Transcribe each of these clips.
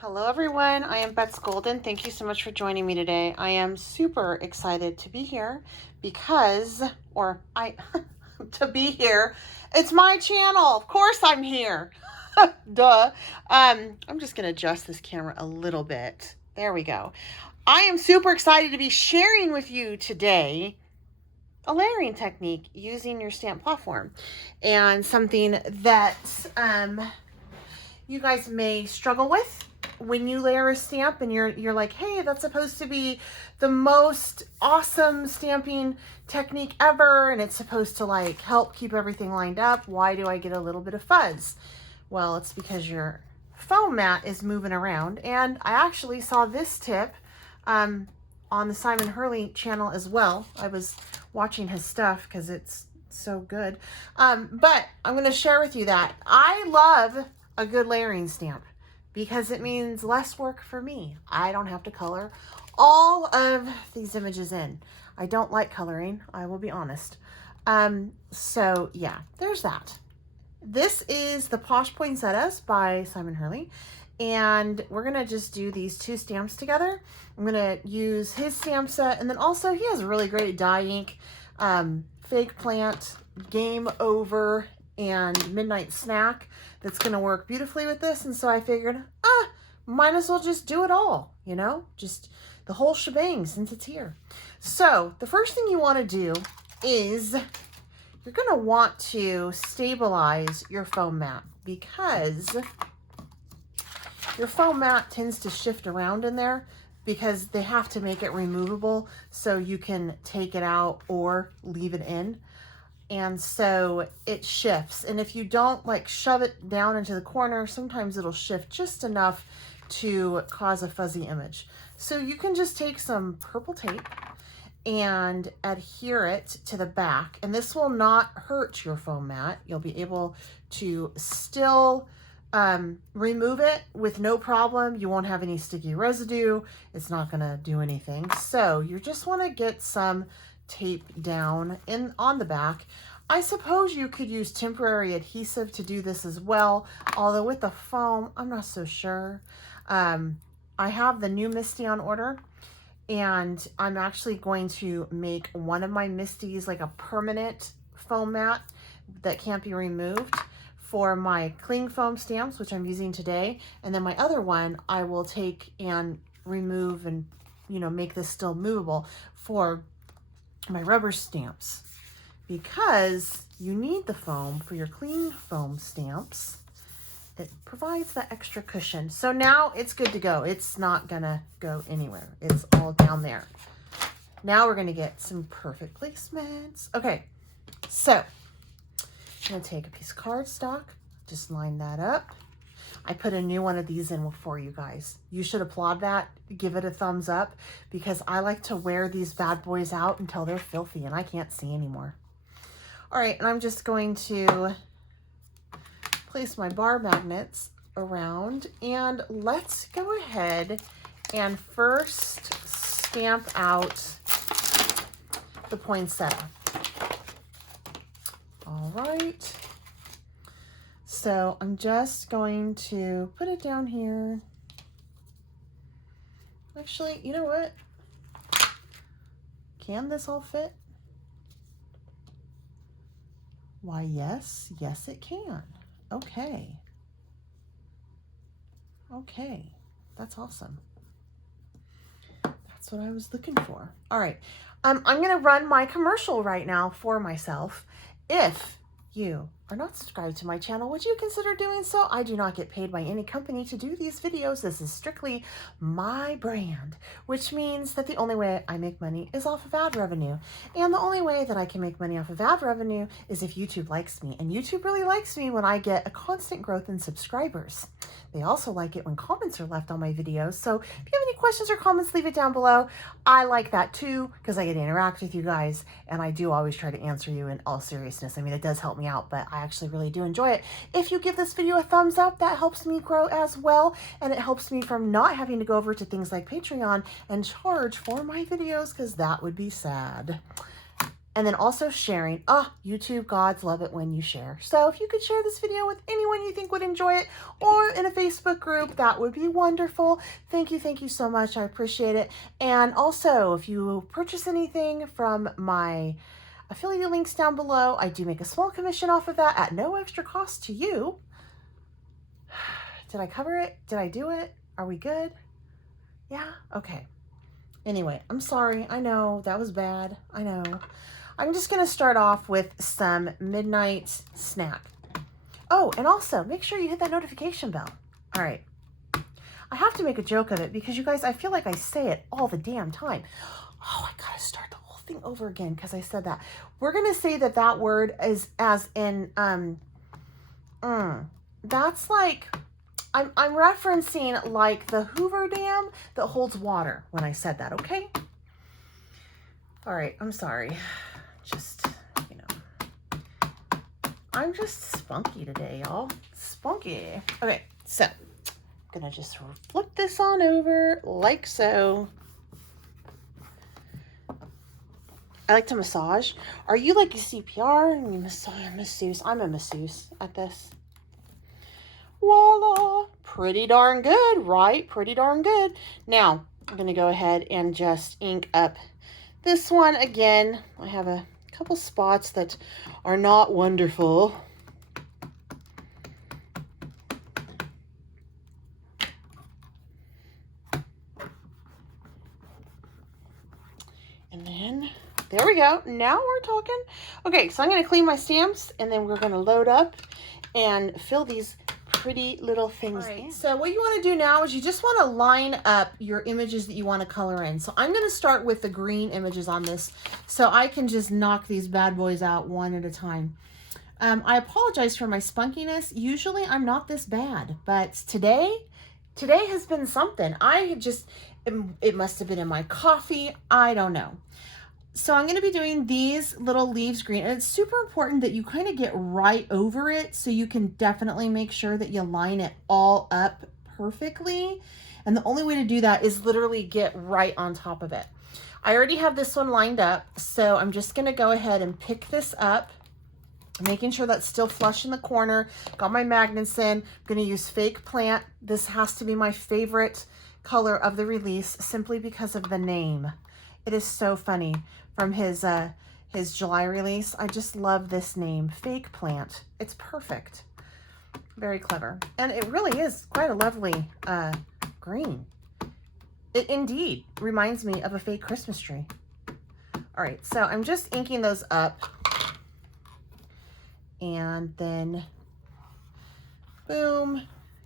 Hello everyone, I am Bets Golden. Thank you so much for joining me today. I am super excited to be here because, to be here, it's my channel. Of course I'm here. Duh. I'm just going to adjust this camera a little bit. There we go. I am super excited to be sharing with you today a layering technique using your stamp platform, and something that you guys may struggle with when you layer a stamp and you're like, hey, that's supposed to be the most awesome stamping technique ever, and it's supposed to like help keep everything lined up. Why do I get a little bit of fuzz? Well, it's because your foam mat is moving around. And I actually saw this tip on the Simon Hurley channel as well. I was watching his stuff because it's so good. But I'm going to share with you that I love a good layering stamp because it means less work for me. I don't have to color all of these images in. I don't like coloring, I will be honest. So yeah, there's that. This is the Posh Poinsettias by Simon Hurley, and we're gonna just do these two stamps together. I'm gonna use his stamp set, and then also he has a really great dye ink, Fake Plant, Game Over, and Midnight Snack that's going to work beautifully with this. And so I figured, might as well just do it all, you know, just the whole shebang since it's here. So the first thing you want to do is you're going to want to stabilize your foam mat, because your foam mat tends to shift around in there because they have to make it removable so you can take it out or leave it in. And so it shifts. And if you don't like shove it down into the corner, sometimes it'll shift just enough to cause a fuzzy image. So you can just take some purple tape and adhere it to the back. And this will not hurt your foam mat. You'll be able to still remove it with no problem. You won't have any sticky residue. It's not gonna do anything. So you just wanna get some tape down on the back. I suppose you could use temporary adhesive to do this as well, although with the foam, I'm not so sure. I have the new MISTI on order, and I'm actually going to make one of my MISTIs like a permanent foam mat that can't be removed for my cling foam stamps, which I'm using today. And then my other one, I will take and remove and, you know, make this still movable for my rubber stamps, because you need the foam for your clean foam stamps. It provides that extra cushion. So now it's good to go. It's not gonna go anywhere. It's all down there. Now we're gonna get some perfect placements. Okay, so I'm gonna take a piece of cardstock, just line that up. I put a new one of these in for you guys. You should applaud that, give it a thumbs up, because I like to wear these bad boys out until they're filthy and I can't see anymore. All right, and I'm just going to place my bar magnets around, and let's go ahead and first stamp out the poinsettia. All right. So I'm just going to put it down here. Actually, you know what? Can this all fit? Why, yes, it can. Okay. Okay, that's awesome. That's what I was looking for. All right, I'm gonna run my commercial right now for myself. If you are not subscribed to my channel, would you consider doing so? I do not get paid by any company to do these videos. This is strictly my brand, which means that the only way I make money is off of ad revenue. And the only way that I can make money off of ad revenue is if YouTube likes me. And YouTube really likes me when I get a constant growth in subscribers. They also like it when comments are left on my videos. So if you have any questions or comments, leave it down below. I like that too, because I get to interact with you guys, and I do always try to answer you in all seriousness. I mean, it does help me out, but I actually really do enjoy it. If you give this video a thumbs up, that helps me grow as well, and it helps me from not having to go over to things like Patreon and charge for my videos, because that would be sad. And then also sharing. YouTube gods love it when you share. So if you could share this video with anyone you think would enjoy it, or in a Facebook group, that would be wonderful. Thank you so much. I appreciate it. And also, if you purchase anything from my affiliate links down below, I do make a small commission off of that at no extra cost to you. Did I cover it? Did I do it? Are we good? Yeah? Okay. Anyway, I'm sorry. I know that was bad. I know. I'm just going to start off with some midnight snack. Oh, and also make sure you hit that notification bell. All right. I have to make a joke of it because you guys, I feel like I say it all the damn time. Oh, I got to start the whole thing over again because I said that. We're going to say that word is as in, that's like, I'm referencing like the Hoover Dam that holds water when I said that, okay? All right, I'm sorry. Just, you know, I'm just spunky today, y'all. Spunky. Okay, so I'm gonna just flip this on over like so. I like to massage. Are you like a CPR? I mean, masseuse. I'm a masseuse at this. Voila! Pretty darn good, right? Pretty darn good. Now, I'm going to go ahead and just ink up this one again. I have a couple spots that are not wonderful. And then, there we go. Now we're talking. Okay, so I'm going to clean my stamps, and then we're going to load up and fill these pretty little things. All right, so what you want to do now is you just want to line up your images that you want to color in. So I'm going to start with the green images on this so I can just knock these bad boys out one at a time. I apologize for my spunkiness. Usually I'm not this bad, but today has been something. It must have been in my coffee. I don't know. So I'm going to be doing these little leaves green, and it's super important that you kind of get right over it so you can definitely make sure that you line it all up perfectly. And the only way to do that is literally get right on top of it. I already have this one lined up, so I'm just going to go ahead and pick this up, making sure that's still flush in the corner. Got my magnets in. I'm going to use Fake Plant. This has to be my favorite color of the release simply because of the name. It is so funny. From his July release, I just love this name, Fake Plant. It's perfect. Very clever. And it really is quite a lovely green. It indeed reminds me of a fake Christmas tree. All right, so I'm just inking those up. And then, boom.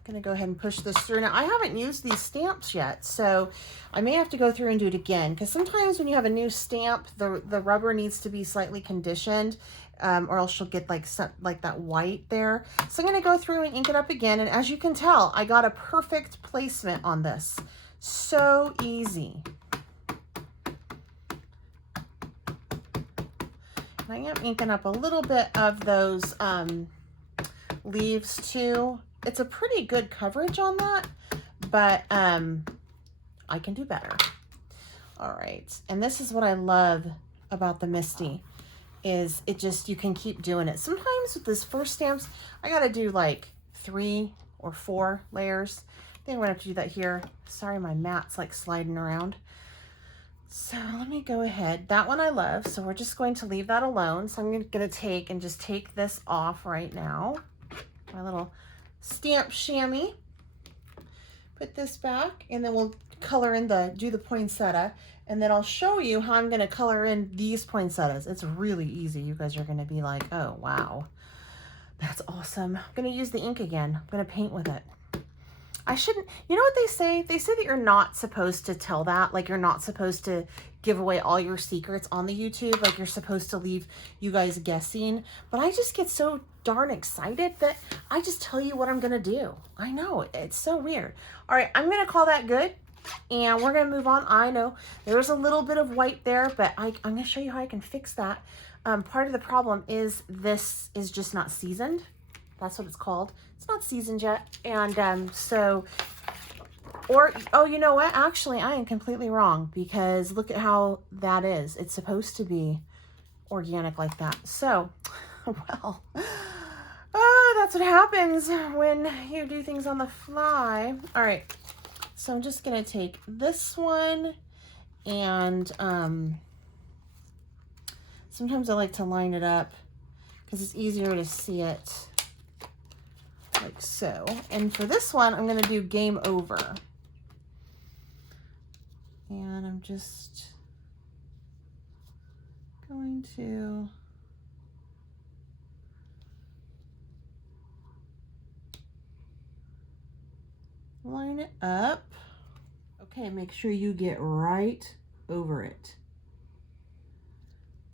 Gonna go ahead and push this through. Now, I haven't used these stamps yet, so I may have to go through and do it again, because sometimes when you have a new stamp, the rubber needs to be slightly conditioned, or else you'll get like that white there. So I'm gonna go through and ink it up again, and as you can tell, I got a perfect placement on this. So easy. And I am inking up a little bit of those leaves too. It's a pretty good coverage on that, but I can do better. All right, and this is what I love about the MISTI, is it just, you can keep doing it. Sometimes with this first stamps, I gotta do like 3 or 4 layers. I think I'm gonna have to do that here. Sorry, my mat's like sliding around. So let me go ahead. That one I love, so we're just going to leave that alone. So I'm gonna take and just take this off right now. My little stamp chamois. Put this back, and then we'll color in do the poinsettia, and then I'll show you how I'm going to color in these poinsettias. It's really easy. You guys are going to be like, oh wow, that's awesome. I'm going to use the ink again. I'm going to paint with it. I shouldn't, you know what they say? They say that you're not supposed to tell that, like you're not supposed to give away all your secrets on the YouTube, like you're supposed to leave you guys guessing, but I just get so darn excited that I just tell you what I'm gonna do. I know, it's so weird. All right, I'm gonna call that good, and we're gonna move on. I know there's a little bit of white there, but I'm gonna show you how I can fix that. Part of the problem is this is just not seasoned. That's what it's called. It's not seasoned yet. And oh, you know what? Actually, I am completely wrong, because look at how that is. It's supposed to be organic like that. So, well, that's what happens when you do things on the fly. All right, so I'm just gonna take this one, and sometimes I like to line it up because it's easier to see it like so. And for this one, I'm gonna do game over. And I'm just going to line it up. Okay, make sure you get right over it.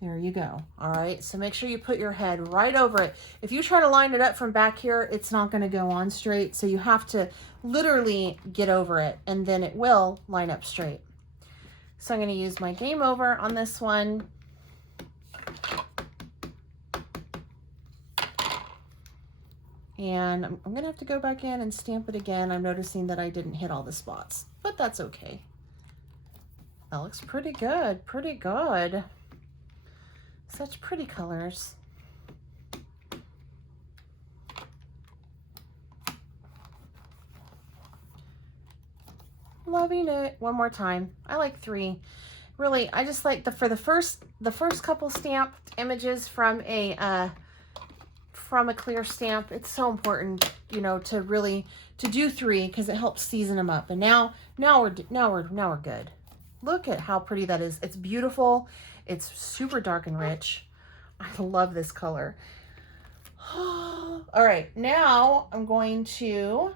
There you go. All right, so make sure you put your head right over it. If you try to line it up from back here, it's not going to go on straight. So you have to literally get over it, and then it will line up straight. So I'm going to use my game over on this one. And I'm going to have to go back in and stamp it again. I'm noticing that I didn't hit all the spots, but that's okay. That looks pretty good, pretty good. Such pretty colors. Loving it. One more time. I like 3. Really, I just like for the first couple stamped images from a clear stamp. It's so important, you know, to do 3 because it helps season them up. And now we're good. Look at how pretty that is. It's beautiful. It's super dark and rich. I love this color. All right, now I'm going to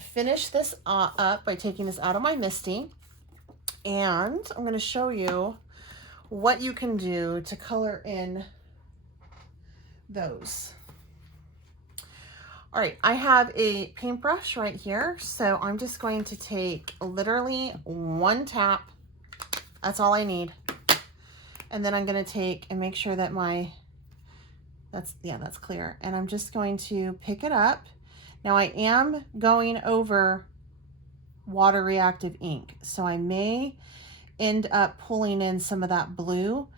finish this up by taking this out of my MISTI, and I'm going to show you what you can do to color in those. All right, I have a paintbrush right here, so I'm just going to take literally 1 tap. That's all I need. And then I'm going to take and make sure that that's clear. And I'm just going to pick it up. Now I am going over water reactive ink, so I may end up pulling in some of that blue,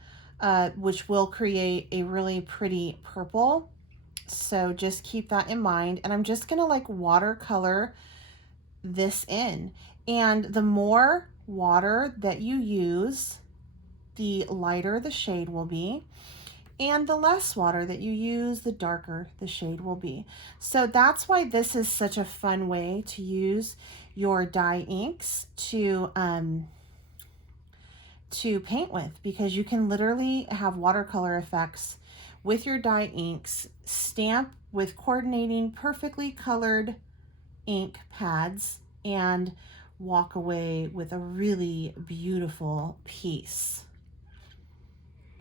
which will create a really pretty purple. So just keep that in mind. And I'm just gonna like watercolor this in. And the more water that you use, the lighter the shade will be. And the less water that you use, the darker the shade will be. So that's why this is such a fun way to use your dye inks to paint with, because you can literally have watercolor effects with your dye inks, stamp with coordinating perfectly colored ink pads, and walk away with a really beautiful piece.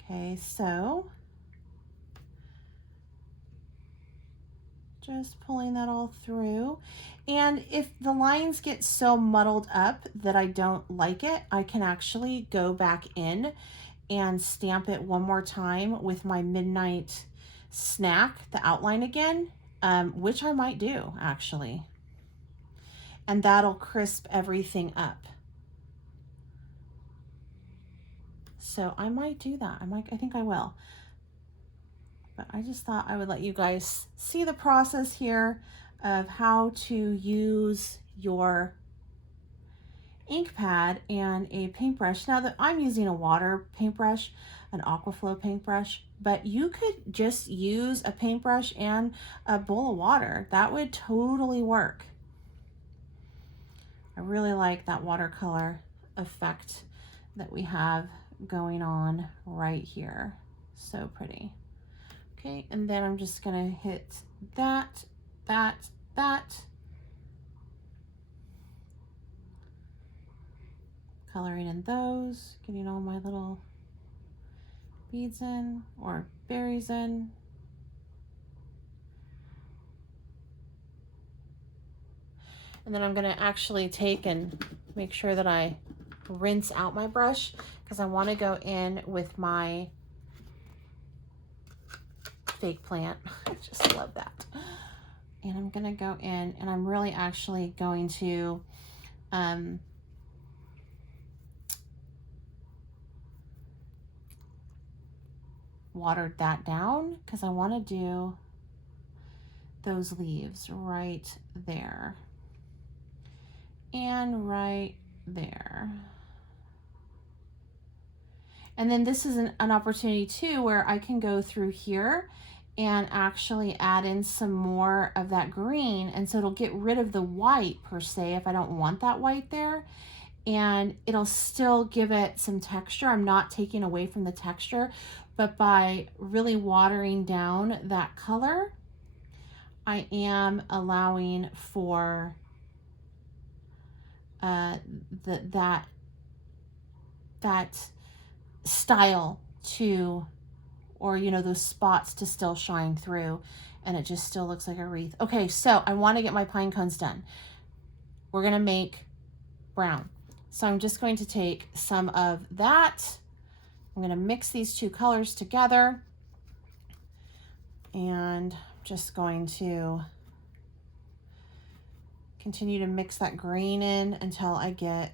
Okay, so just pulling that all through. And if the lines get so muddled up that I don't like it, I can actually go back in and stamp it one more time with my Midnight Snack, the outline again, which I might do actually. And that'll crisp everything up. So I might do that. I think I will. But I just thought I would let you guys see the process here of how to use your ink pad and a paintbrush. Now that I'm using a water paintbrush, an Aquaflow paintbrush, but you could just use a paintbrush and a bowl of water. That would totally work. I really like that watercolor effect that we have going on right here. So pretty. Okay, and then I'm just gonna hit that. Coloring in those, getting all my little beads in or berries in. And then I'm gonna actually take and make sure that I rinse out my brush, because I wanna go in with my fake plant. I just love that. And I'm gonna go in, and I'm really actually going to watered that down because I want to do those leaves right there and right there. And then this is an opportunity too where I can go through here and actually add in some more of that green. And so it'll get rid of the white per se if I don't want that white there. And it'll still give it some texture. I'm not taking away from the texture, but by really watering down that color, I am allowing for that style to, or you know, those spots to still shine through, and it just still looks like a wreath. Okay, so I want to get my pine cones done. We're gonna make brown. So I'm just going to take some of that. I'm going to mix these two colors together. And I'm just going to continue to mix that green in until I get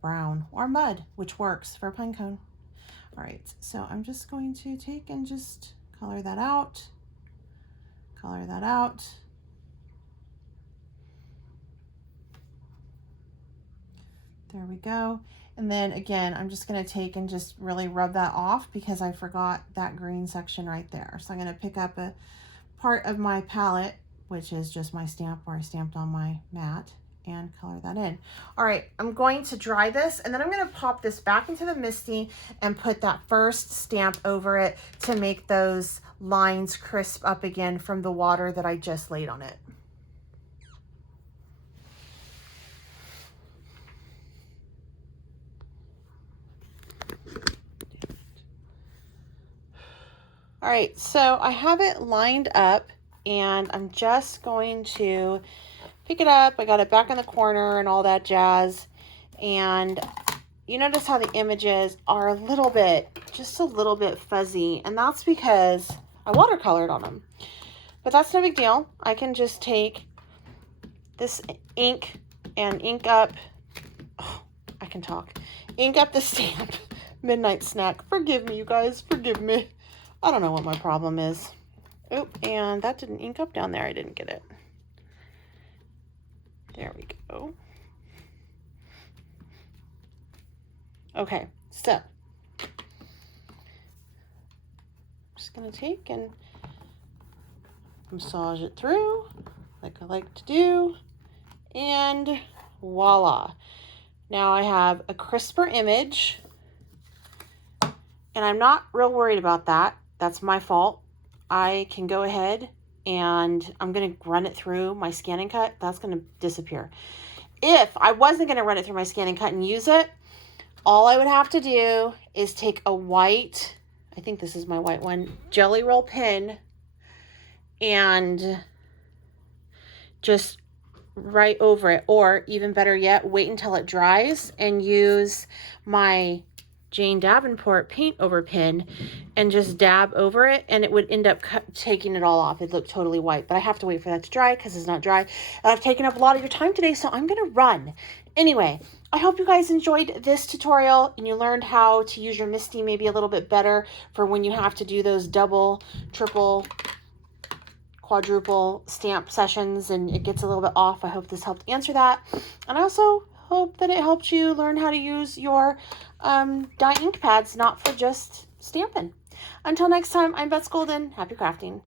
brown or mud, which works for a pine cone. All right, so I'm just going to take and just color that out. Color that out. There we go. And then again, I'm just going to take and just really rub that off because I forgot that green section right there. So I'm going to pick up a part of my palette, which is just my stamp where I stamped on my mat, and color that in. All right, I'm going to dry this and then I'm going to pop this back into the MISTI and put that first stamp over it to make those lines crisp up again from the water that I just laid on it. All right, so I have it lined up and I'm just going to pick it up. I got it back in the corner and all that jazz. And you notice how the images are a little bit, just a little bit fuzzy. And that's because I watercolored on them. But that's no big deal. I can just take this ink and ink up, oh, I can talk, ink up the stamp. Midnight snack. Forgive me, you guys, forgive me. I don't know what my problem is. Oh, and that didn't ink up down there. I didn't get it. There we go. Okay, so I'm just going to take and massage it through like I like to do. And voila. Now I have a crisper image. And I'm not real worried about that. That's my fault. I can go ahead and I'm going to run it through my scan and cut. That's going to disappear. If I wasn't going to run it through my scan and cut and use it, all I would have to do is take a white, I think this is my white one, Jelly Roll pen and just write over it. Or even better yet, wait until it dries and use my Jane Davenport paint over pen and just dab over it, and it would end up taking it all off. It'd look totally white, but I have to wait for that to dry because it's not dry. And I've taken up a lot of your time today, so I'm going to run. Anyway, I hope you guys enjoyed this tutorial and you learned how to use your MISTI maybe a little bit better for when you have to do those double, triple, quadruple stamp sessions and it gets a little bit off. I hope this helped answer that. And I also hope that it helped you learn how to use your dye ink pads, not for just stamping. Until next time, I'm Betsy Golden. Happy crafting.